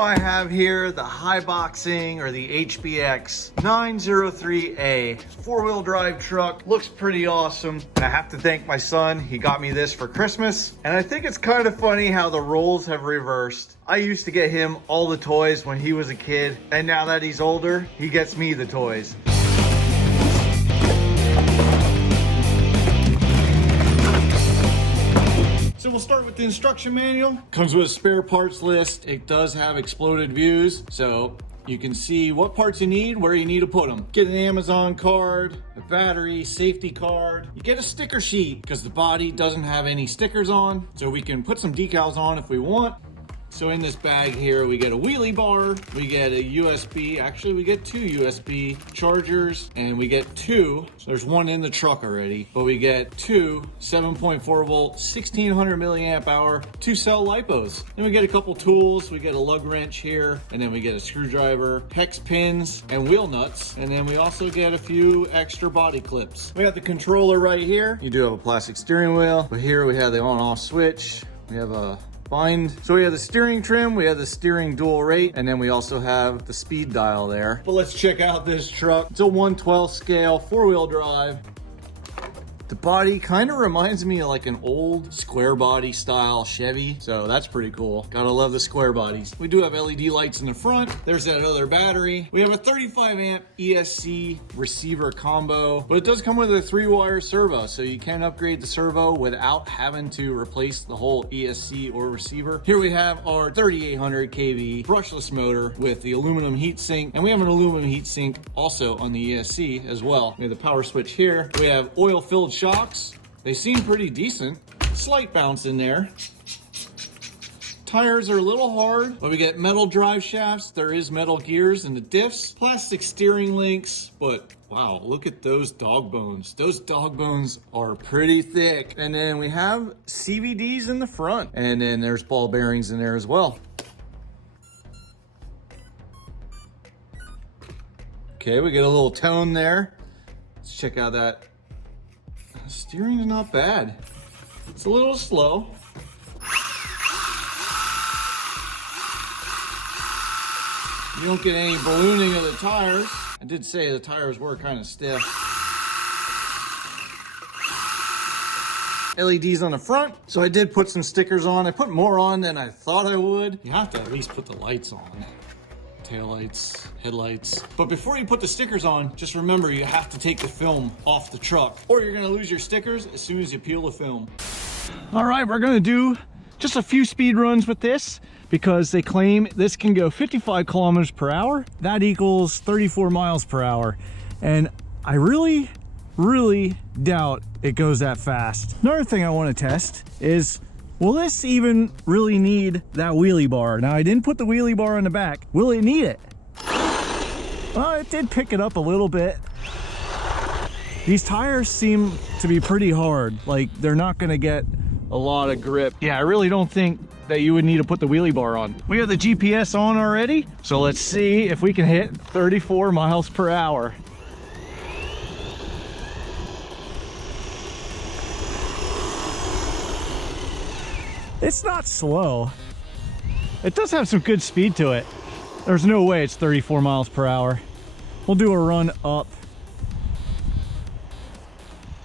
I have here the Haiboxing or the HBX 903A four-wheel drive truck. Looks pretty awesome. And I have to thank my son. He got me this for Christmas. And I think it's kind of funny how the roles have reversed. I used to get him all the toys when he was a kid. And now that he's older, he gets me the toys. So we'll start with the instruction manual. Comes with a spare parts list. It does have exploded views, so you can see what parts you need, where you need to put them. Get an Amazon card, a battery, safety card. You get a sticker sheet because the body doesn't have any stickers on, so we can put some decals on if we want. So in this bag here, we get a wheelie bar, we get a USB, actually we get two USB chargers, and we get two, so there's one in the truck already, but we get two 7.4 volt, 1600 milliamp hour, 2-cell LiPos. Then we get a couple tools, we get a lug wrench here, and then we get a screwdriver, hex pins, and wheel nuts, and then we also get a few extra body clips. We got the controller right here. You do have a plastic steering wheel, but here we have the on-off switch. We have a bind. So we have the steering trim, we have the steering dual rate, and then we also have the speed dial there. But let's check out this truck. It's a 1/12 scale, four-wheel drive. The body kind of reminds me of like an old square body style Chevy. So that's pretty cool. Gotta love the square bodies. We do have LED lights in the front. There's that other battery. We have a 35 amp ESC receiver combo, but it does come with a 3-wire servo. So you can upgrade the servo without having to replace the whole ESC or receiver. Here we have our 3800 kV brushless motor with the aluminum heatsink. And we have an aluminum heatsink also on the ESC as well. We have the power switch here. We have oil filled shocks. They seem pretty decent. Slight bounce in there. Tires are a little hard, but we get metal drive shafts. There is metal gears in the diffs. Plastic steering links, but wow, look at those dog bones. Those dog bones are pretty thick. And then we have CVDs in the front. And then there's ball bearings in there as well. Okay, we get a little tone there. Let's check out that. Steering's not bad. It's a little slow. You don't get any ballooning of the tires. I did say the tires were kind of stiff. LEDs on the front. So I did put some stickers on. I put more on than I thought I would. You have to at least put the lights on. Taillights, headlights. But before you put the stickers on, just remember you have to take the film off the truck or you're gonna lose your stickers as soon as you peel the film. All right, we're gonna do just a few speed runs with this because they claim this can go 55 kilometers per hour. That equals 34 miles per hour. And I really doubt it goes that fast. Another thing I wanna test is, will this even really need that wheelie bar? Now, I didn't put the wheelie bar on the back. Will it need it? Well, it did pick it up a little bit. These tires seem to be pretty hard. Like, they're not gonna get a lot of grip. Yeah, I really don't think that you would need to put the wheelie bar on. We have the GPS on already, so let's see if we can hit 34 miles per hour. It's not slow. It does have some good speed to it. There's no way it's 34 miles per hour. We'll do a run up.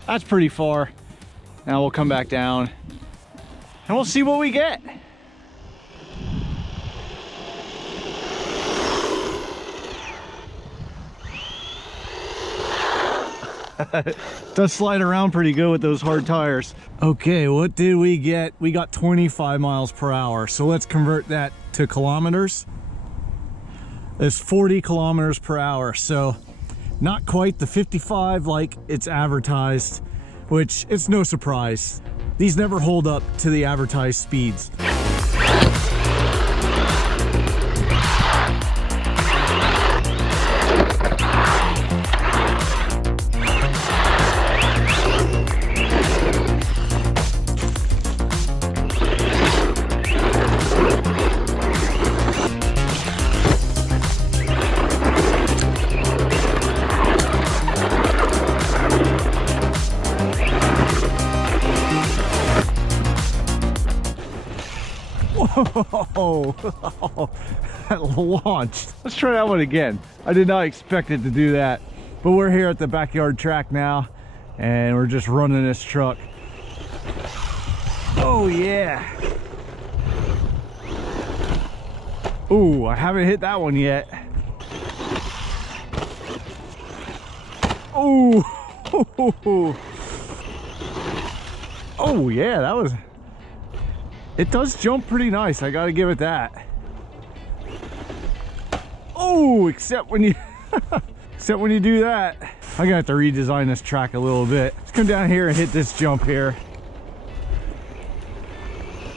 That's pretty far. Now we'll come back down and we'll see what we get. Does slide around pretty good with those hard tires. Okay, what did we get? We got 25 miles per hour. So let's convert that to kilometers. It's 40 kilometers per hour. So not quite the 55 like it's advertised, which it's no surprise. These never hold up to the advertised speeds. Whoa. that launched. Let's try that one again. I did not expect it to do that. But we're here at the backyard track now, and we're just running this truck. Oh yeah. Ooh, I haven't hit that one yet. Oh. Oh yeah, that was, it does jump pretty nice. I gotta give it that. Oh, except when you except when you do that. I'm gonna have to redesign this track a little bit. Let's come down here and hit this jump here.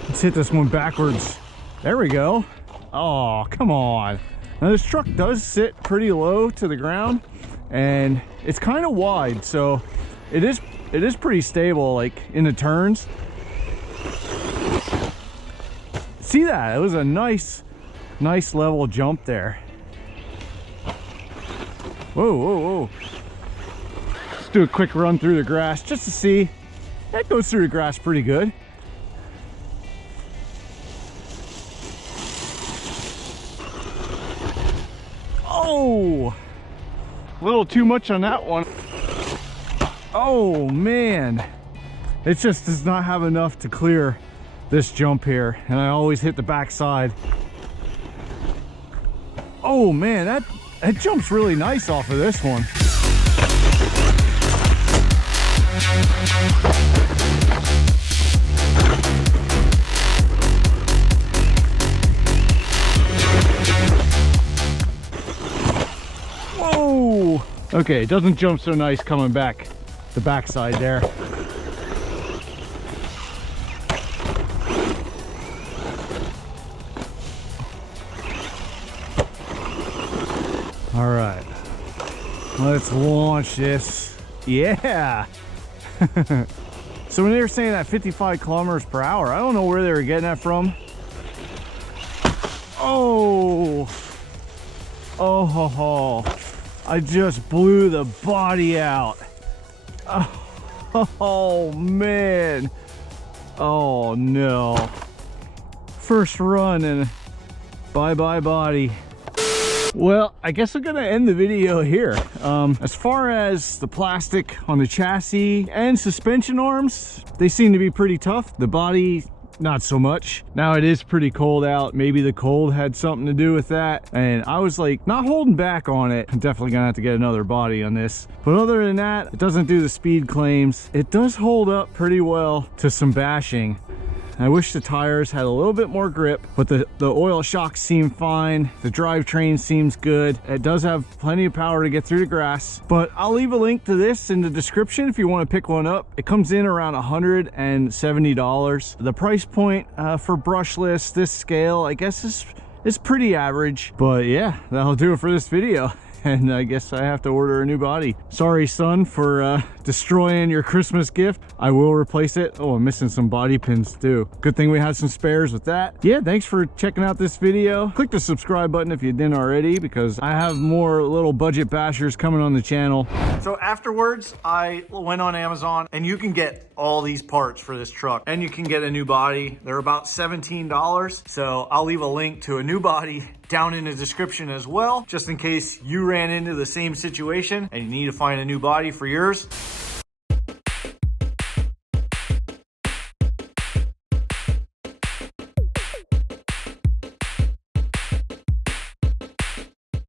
Let's hit this one backwards. There we go. Oh, come on. Now this truck does sit pretty low to the ground, and it's kind of wide, so it is pretty stable, like in the turns. See that? It was a nice level jump there. Whoa, whoa, whoa. Let's do a quick run through the grass just to see. That goes through the grass pretty good. Oh, a little too much on that one. Oh man, it just does not have enough to clear this jump here, and I always hit the back side. Oh man, that jumps really nice off of this one. Whoa! Okay, it doesn't jump so nice coming back the backside there. All right, let's launch this. Yeah. So when they were saying that 55 kilometers per hour, I don't know where they were getting that from. Oh, oh ho ho. I just blew the body out. Oh man. Oh no. First run and bye-bye body. Well, I guess I'm gonna end the video here. As far as the plastic on the chassis and suspension arms, they seem to be pretty tough. The body, not so much. Now it is pretty cold out. Maybe the cold had something to do with that. And I was like, not holding back on it. I'm definitely gonna have to get another body on this. But other than that, it doesn't do the speed claims. It does hold up pretty well to some bashing. I wish the tires had a little bit more grip, but the oil shocks seem fine. The drivetrain seems good. It does have plenty of power to get through the grass, but I'll leave a link to this in the description if you want to pick one up. It comes in around $170. The price point for brushless, this scale, I guess is pretty average, but yeah, that'll do it for this video. And I guess I have to order a new body. Sorry, son, for destroying your Christmas gift. I will replace it. Oh, I'm missing some body pins too. Good thing we had some spares with that. Yeah, thanks for checking out this video. Click the subscribe button if you didn't already, because I have more little budget bashers coming on the channel. So afterwards, I went on Amazon, and you can get all these parts for this truck, and you can get a new body. They're about $17. So I'll leave a link to a new body down in the description as well, just in case you ran into the same situation and you need to find a new body for yours.